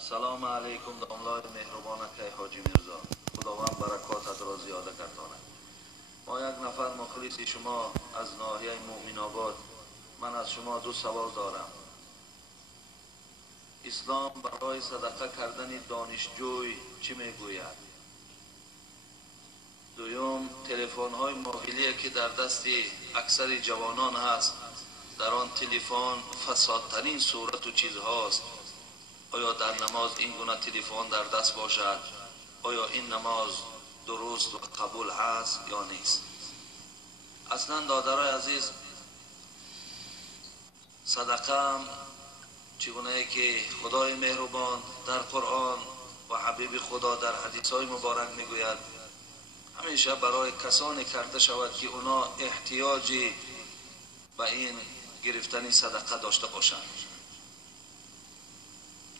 السلام علیکم داملای مهربانت حاجی میرزا، خداوند برکاتت را زیاده گرداند. ما یک نفر مخلص شما از ناحیه مؤمن آباد، من از شما دو سوال دارم. اسلام برای صدقه کردن دانشجوی چی میگوید؟ دوم، تلفن های موبیلی که در دست اکثر جوانان هست، در آن تلفن فسادترین صورت و چیز هاست. آیا در نماز این گونه تلفن در دست باشد؟ آیا این نماز درست و قبول هست یا نیست؟ اصلا دادرای عزیز، صدقه چگونه که خدای مهربان در قرآن و حبیب خدا در حدیث های مبارک میگوید، همیشه برای کسانی کرده شود که اونا احتیاجی به این گرفتن صدقه داشته باشند.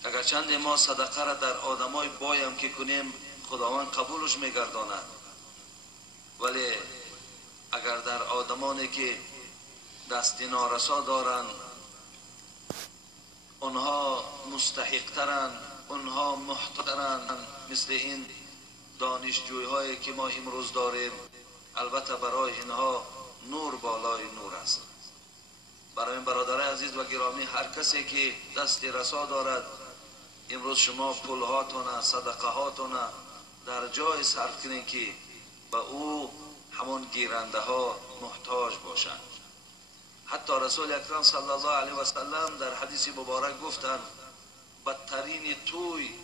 اگر چند ما صدقه را در آدمای بایم که کنیم، خداوند قبولش میگرداند، ولی اگر در آدمانی که دست نارسا دارند، اونها مستحق اونها محتاج‌ترند، مثل این دانشجوی هایی که ما امروز داریم. البته برای اینها نور بالای نور است. برای این برادرای عزیز و گرامی، هر کسی که دست رسا دارد، امروز شما پول هاتون، صدقه هاتون در جای صرف کنید که به او همون گیرنده ها محتاج باشند. حتی رسول اکرم صلی الله علیه و سلم در حدیث مبارک گفتند بدترین توی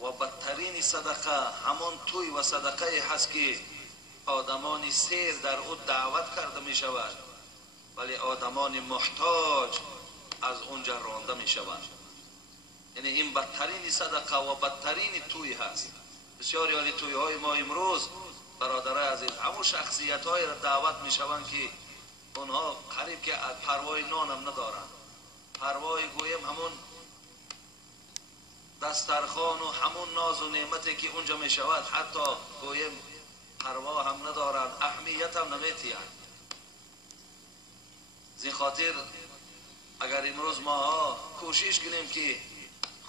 و بدترین صدقه همون توی و صدقه هست که آدمان سیر در او دعوت کرده می شود، ولی آدمان محتاج از اونجا رانده می شود. یعنی این بدترین صدقه و بدترین توی هست. بسیاری از توی های ما امروز برادرای عزیز، همون شخصیت های را دعوت می شوند که اونها قریب که پروای نان هم ندارند، پروای گویم همون دسترخوان و همون ناز و نعمتی که اونجا می شود، حتی گویم پروا هم ندارند، اهمیت هم نمیتیند. زین خاطر اگر امروز ما کوشش کنیم که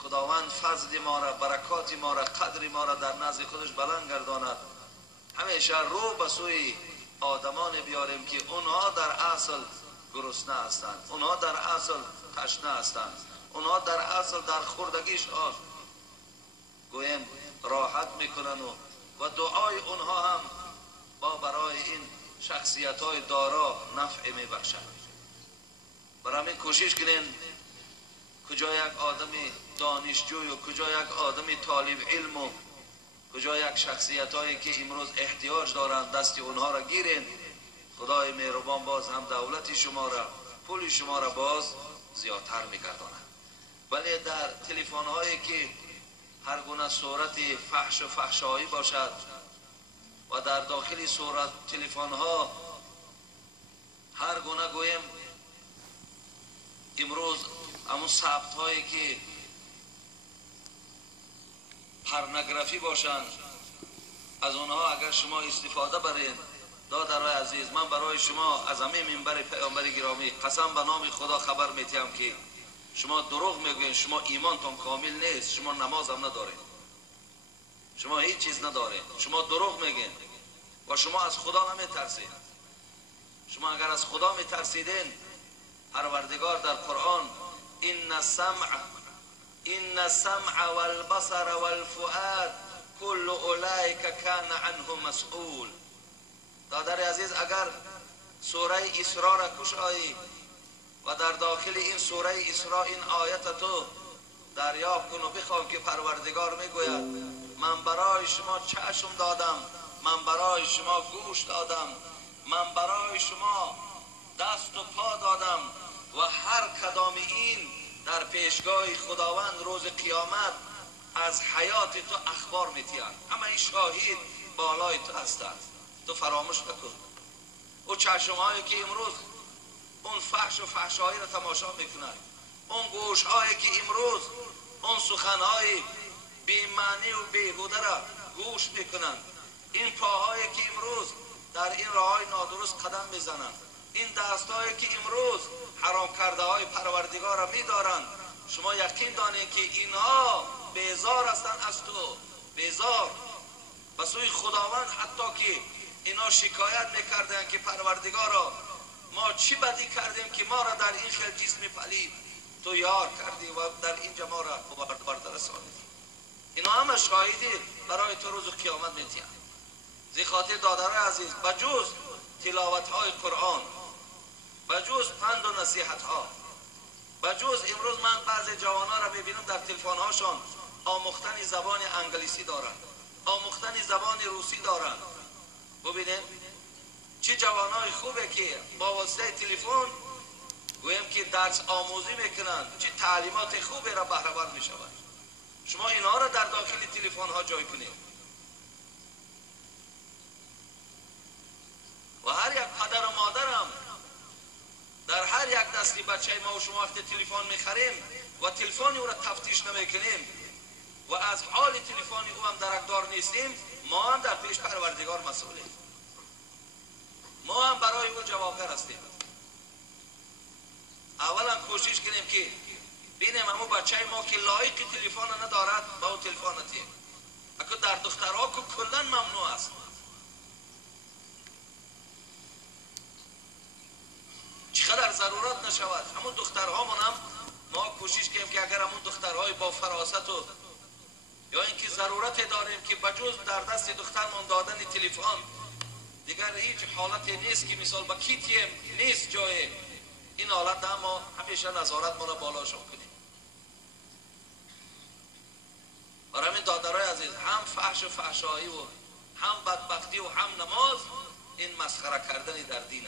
خداوند فضل ما را، برکات ما را، قدر ما را در نزد خودش بلند گرداند، همیشه رو به سوی آدمان بیاریم که اونها در اصل گرسنه هستند، اونها در اصل تشنه هستند، اونها در اصل در خوردگیش گویم راحت میکنن و دعای اونها هم با برای این شخصیت های دارا نفع میبخشند. برای همین کوشش کنین کجا یک آدم دانشجوی و کجا یک آدم طالب علم و کجا یک شخصیت هایی که امروز احتیاج دارند، دست اونها را گیرین. خدای مهربان باز هم دولت شما را، پول شما را باز زیادتر میگرداند. ولی در تلفن هایی که هر گونه صورت فحش و فحشایی باشد و در داخل صورت تلفن ها هر گونه گویم امروز همون ثبت هایی که پرنگرافی باشند، از اونها اگر شما استفاده برین، دادرای عزیز، من برای شما از همه منبر پیامبر گرامی قسم به نام خدا خبر میتیم که شما دروغ میگوین، شما ایمانتون کامل نیست، شما نماز هم ندارین، شما هیچ چیز ندارین، شما دروغ میگین و شما از خدا نمیترسین. شما اگر از خدا میترسیدین، پروردگار در قرآن ان السمع والبصر والفؤاد كل اولئک کان عنه مسئول. دادر عزیز، اگر سوره اسراء را کشایی و در داخل این سوره اسراء این آیت تو دریافت کن و بخوان که پروردگار میگوید من برای شما چشم دادم، من برای شما گوش دادم، من برای شما دست و پا دادم و هر کدام این در پیشگاه خداوند روز قیامت از حیات تو اخبار میتیند. اما این شاهد بالای تو هستند، تو فراموش نکن. او چشمهایی که امروز اون فحش و فحشایی را تماشا میکنند، اون گوشهایی که امروز اون سخنهای بی‌معنی و بیهوده را گوش میکنند، این پاهایی که امروز در این راههای نادرست قدم میزنند، این دستهایی که امروز حرام کرده های پروردگار را میدارند، شما یقین دانید که اینها بیزار هستند از تو، بیزار. به سوی خداوند حتی که اینا شکایت میکردن که پروردگارا ما چی بدی کردیم که ما را در این خیل جسم پلید تو یار کردی و در اینجا ما را برده رساندی. اینا همه شاهدی برای تو روز قیامت میتین. زی خاطر دادرای عزیز، بجوز تلاوت های قرآن، بجوز پند و نصیحت ها، بجوز امروز من بعضی جوان ها را میبینم در تلفن هاشون آموختن زبان انگلیسی دارن، آموختن زبان روسی دارن. ببینید چه جوانای خوبه که با واسطه تلفن گویم که درس آموزی میکنن، چه تعلیمات خوبی را بهره بر میشوند. شما اینها را در داخل تلفن ها جای کنید و هر یک پدر و مادرم در هر یک دستی بچه ما و شما وقتی تلفن میخریم و تلفن او را تفتیش نمیکنیم و از حال تلفن او هم درکدار نیستیم، ما هم در پیش پروردگار مسئولیم، ما هم برای او جوابگر هستیم. اولا کوشش کنیم که بینیم همون بچه ما که لایق تلفن ندارد با او تلفن ندیم. اگر در دخترها که کلن ممنوع است. چقدر ضرورت نشود همون دخترها من هم ما کوشش کنیم که اگر همون دخترهای با فراست و یا اینکه ضرورت داریم که بجوز در دست دخترمان دادن تلفن دیگر هیچ حالتی نیست که مثال با کیتیم نیست جای این حالت هم ما همیشه نظارت ما را بالاشون کنیم. برای همین دادرای عزیز، هم فحش و فحشایی و هم بدبختی و هم نماز این مسخره کردن در دین است.